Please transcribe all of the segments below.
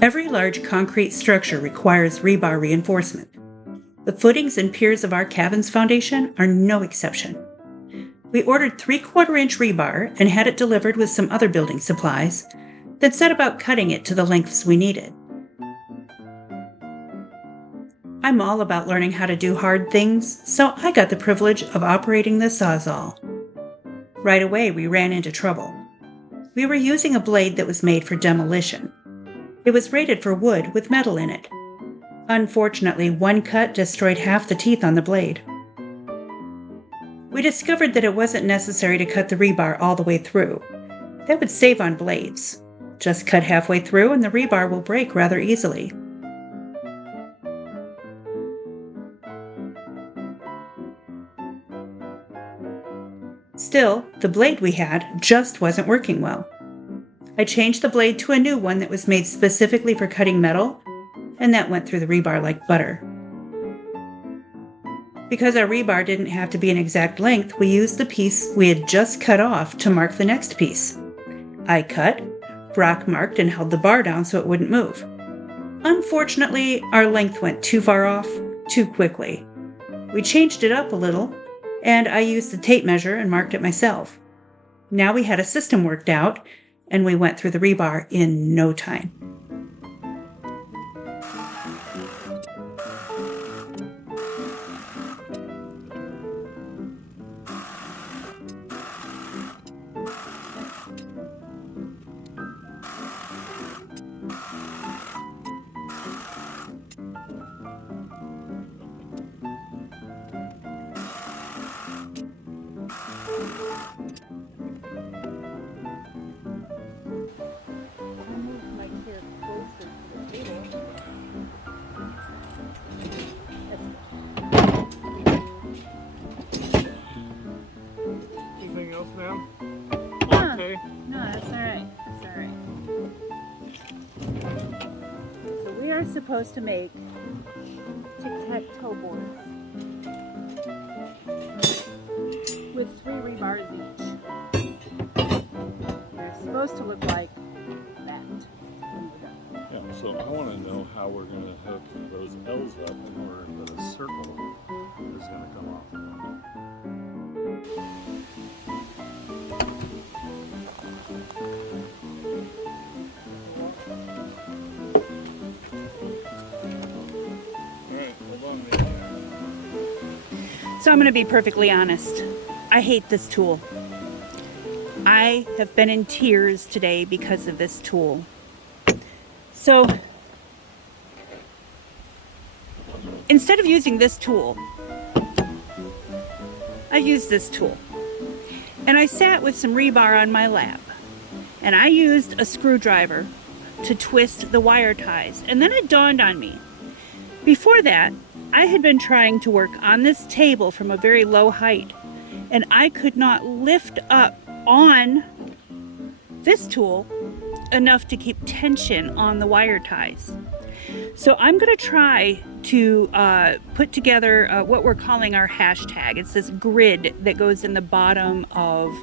Every large concrete structure requires rebar reinforcement. The footings and piers of our cabin's foundation are no exception. We ordered 3/4-inch rebar and had it delivered with some other building supplies, then set about cutting it to the lengths we needed. I'm all about learning how to do hard things, so I got the privilege of operating the Sawzall. Right away, we ran into trouble. We were using a blade that was made for demolition. It was rated for wood with metal in it. Unfortunately, one cut destroyed half the teeth on the blade. We discovered that it wasn't necessary to cut the rebar all the way through. That would save on blades. Just cut halfway through and the rebar will break rather easily. Still, the blade we had just wasn't working well. I changed the blade to a new one that was made specifically for cutting metal, and that went through the rebar like butter. Because our rebar didn't have to be an exact length, we used the piece we had just cut off to mark the next piece. I cut, Brock marked, and held the bar down so it wouldn't move. Unfortunately, our length went too far off, too quickly. We changed it up a little, and I used the tape measure and marked it myself. Now we had a system worked out, and we went through the rebar in no time. Anything else, ma'am? No, Okay. no, that's all right. That's all right. So we are supposed to make tic-tac-toe boards with 3 rebars each. They're supposed to look like that when we're done. Yeah, so I want to know how we're going to hook those L's up in order that a circle is going to come off of them. Alright, hold on a minute. So I'm going to be perfectly honest. I hate this tool. I have been in tears today because of this tool. So instead of using this tool, I used this tool. And I sat with some rebar on my lap. And I used a screwdriver to twist the wire ties. And then it dawned on me. Before that, I had been trying to work on this table from a very low height. And I could not lift up on this tool enough to keep tension on the wire ties. So I'm going to try to put together what we're calling our hashtag. It's this grid that goes in the bottom of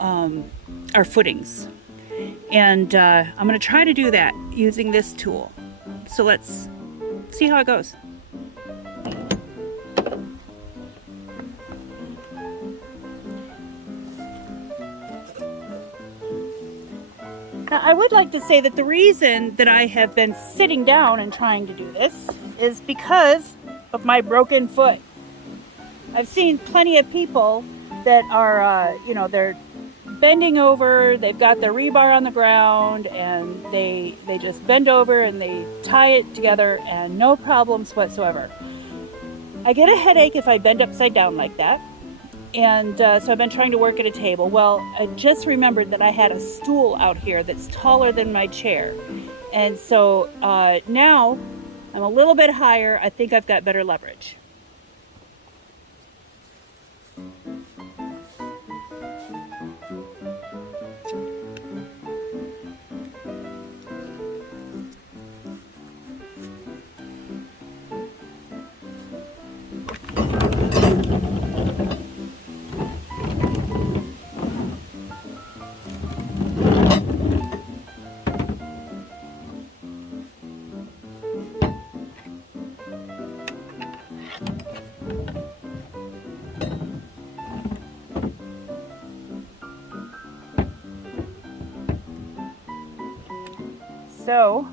our footings. And I'm going to try to do that using this tool. So let's see how it goes. Now, I would like to say that the reason that I have been sitting down and trying to do this is because of my broken foot. I've seen plenty of people that are, they're bending over, they've got their rebar on the ground, and they just bend over and they tie it together and no problems whatsoever. I get a headache if I bend upside down like that. And so I've been trying to work at a table. Well, I just remembered that I had a stool out here that's taller than my chair. And so now I'm a little bit higher. I think I've got better leverage. So,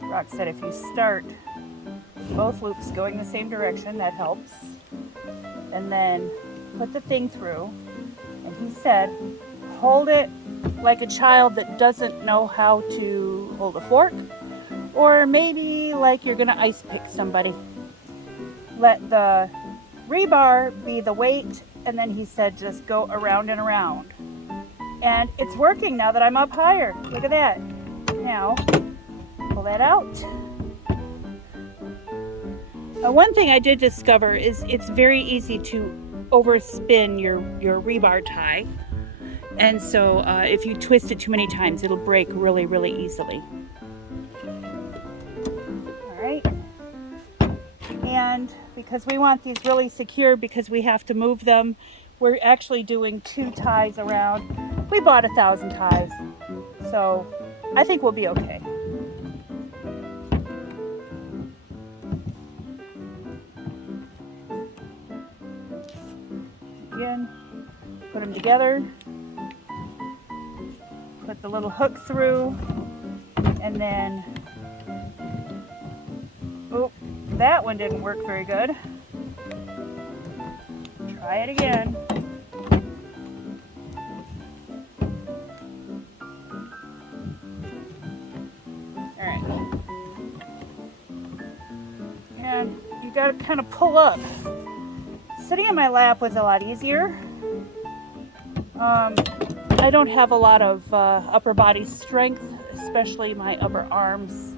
Rock said if you start both loops going the same direction, that helps. And then put the thing through. And he said, hold it like a child that doesn't know how to hold a fork. Or maybe like you're gonna ice pick somebody. Let the rebar be the weight, and then he said just go around and around. And it's working now that I'm up higher. Look at that. Now, pull that out. One thing I did discover is it's very easy to overspin your rebar tie. And so if you twist it too many times, it'll break really, really easily. All right. And because we want these really secure because we have to move them, we're actually doing 2 ties around. We bought 1,000 ties, so I think we'll be okay. Again, put them together, put the little hook through, and then, oh, that one didn't work very good. Try it again. All right. And you gotta kind of pull up. Sitting in my lap was a lot easier. I don't have a lot of upper body strength, especially my upper arms.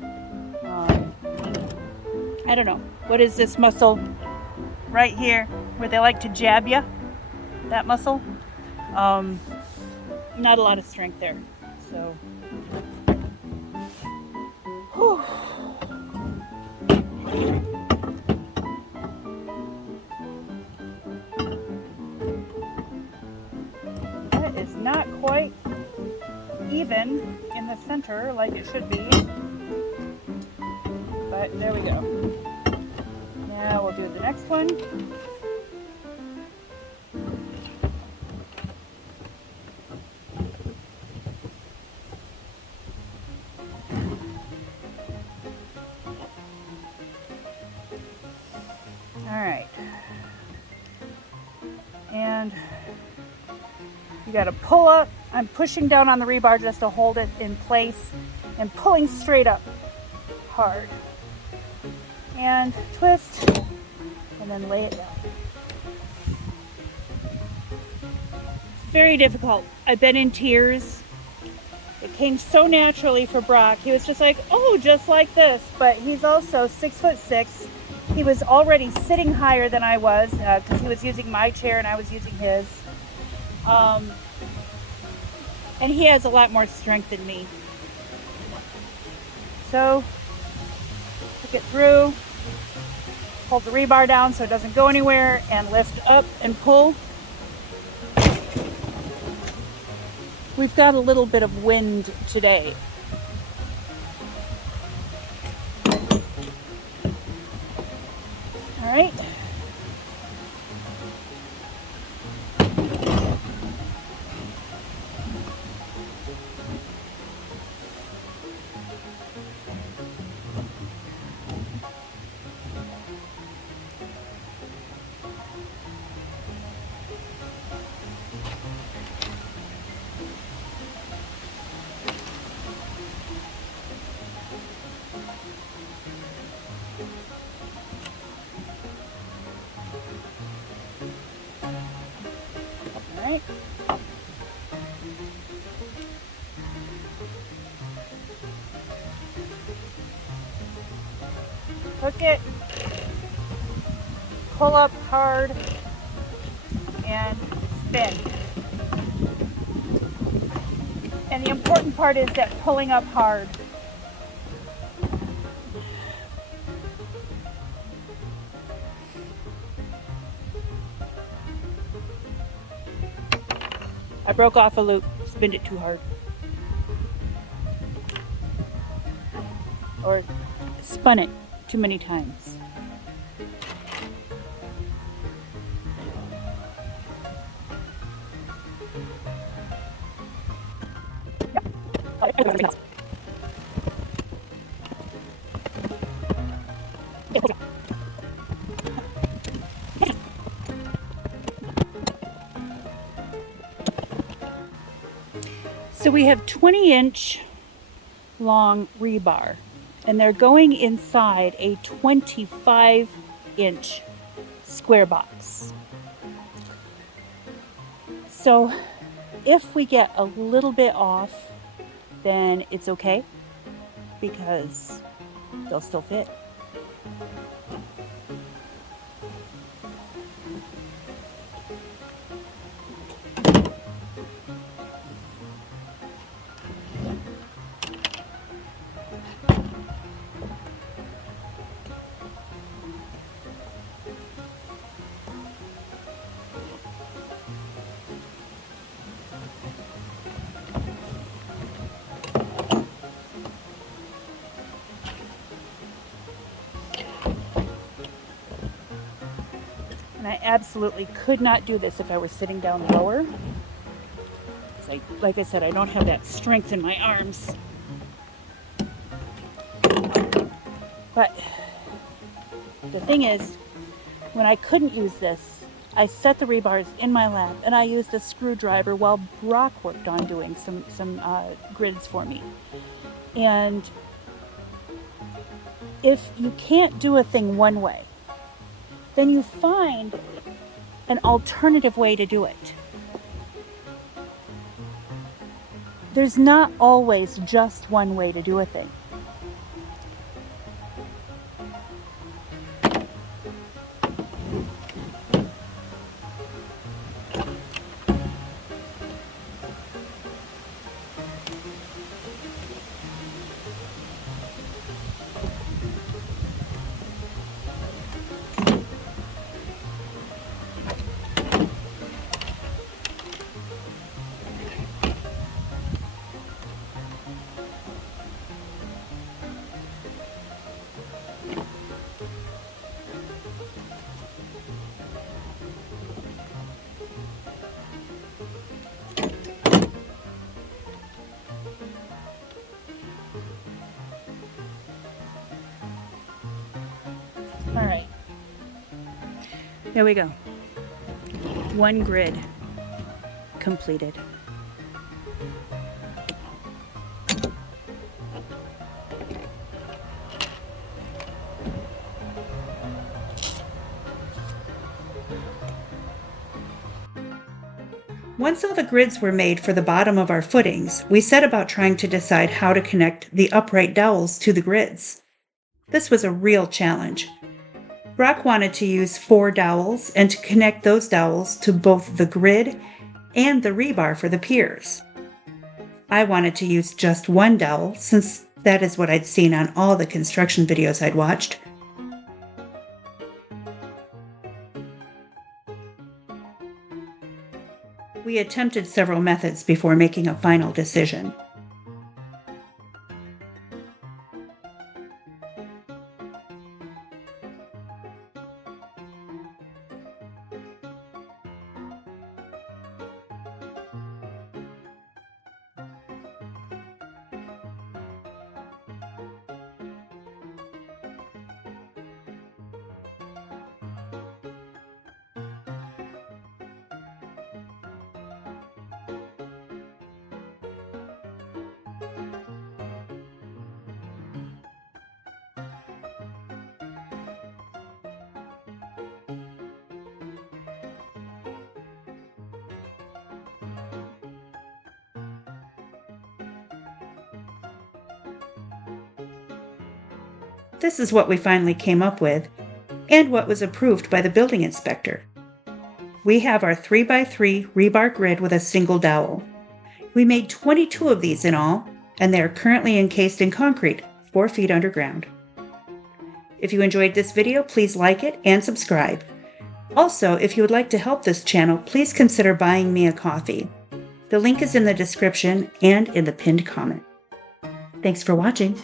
I don't know. What is this muscle right here where they like to jab you? That muscle? Not a lot of strength there. So, whew. Not quite even in the center like it should be, but there we go. Now we'll do the next one. All right, and you got to pull up. I'm pushing down on the rebar just to hold it in place and pulling straight up hard. And twist and then lay it down. It's very difficult. I've been in tears. It came so naturally for Brock. He was just like, oh, just like this. But he's also 6'6". He was already sitting higher than I was because he was using my chair and I was using his. And he has a lot more strength than me. So, hook it through, hold the rebar down so it doesn't go anywhere, and lift up and pull. We've got a little bit of wind today. All right. Right. Hook it, pull up hard, and spin. And the important part is that pulling up hard. I broke off a loop, spinned it too hard. Or spun it too many times. Yep. So we have 20-inch long rebar, and they're going inside a 25-inch square box. So if we get a little bit off, then it's okay, because they'll still fit. And I absolutely could not do this if I were sitting down lower. Like I said, I don't have that strength in my arms. But the thing is, when I couldn't use this, I set the rebars in my lap and I used a screwdriver while Brock worked on doing some grids for me. And if you can't do a thing one way, then you find an alternative way to do it. There's not always just one way to do a thing. All right, there we go. One grid completed. Once all the grids were made for the bottom of our footings, we set about trying to decide how to connect the upright dowels to the grids. This was a real challenge. Brock wanted to use 4 dowels and to connect those dowels to both the grid and the rebar for the piers. I wanted to use just 1 dowel, since that is what I'd seen on all the construction videos I'd watched. We attempted several methods before making a final decision. This is what we finally came up with, and what was approved by the building inspector. We have our 3x3 rebar grid with a single dowel. We made 22 of these in all, and they are currently encased in concrete, 4 feet underground. If you enjoyed this video, please like it and subscribe. Also, if you would like to help this channel, please consider buying me a coffee. The link is in the description and in the pinned comment. Thanks for watching.